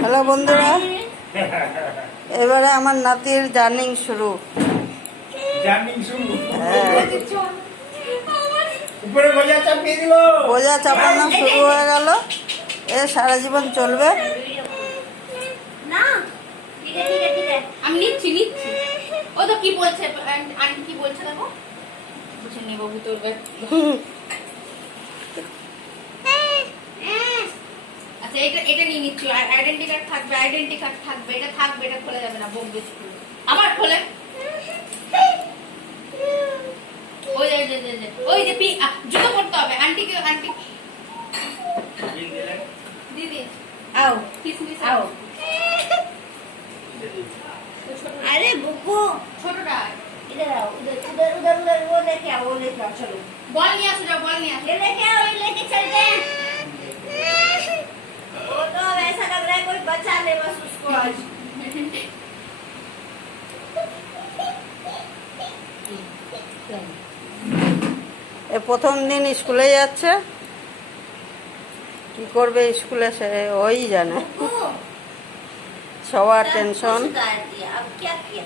Hello বন্ধুরা, এবারে আমার নাতির জার্নিং শুরু। বোঝা চাপানো শুরু হয়ে গেল। এ সারা জীবন চলবে। আমি নিচ্ছি। ও তো কি বলছে, আন্টি কি বলছে দেখো, বুঝে নি বাবু তুলবে। আচ্ছা এটা নিয়ে নিচ্ছি। আইডেন্টি কার্ড থাকবে, এটা থাকবে, এটা খোলা যাবে না, বকবে স্কুল। আবার খোলে। ওই যে জুতো পরতে হবে। আন্টি দিদি आओ, किसमिस आओ। अरे बुब्बू छोटा इधर आओ, उधर वो लेके आओ, चलो बॉल नहीं आ, सुजा बॉल नहीं आ। ये लेके आओ, ये लेके चलते हैं। वो तो ऐसा लग रहा है कोई बचा ले बस उसको आज। এ প্রথম দিন স্কুলে যাচ্ছে, কি করবে স্কুলে সে ওই জানে। সবার টেনশন। अब क्या किया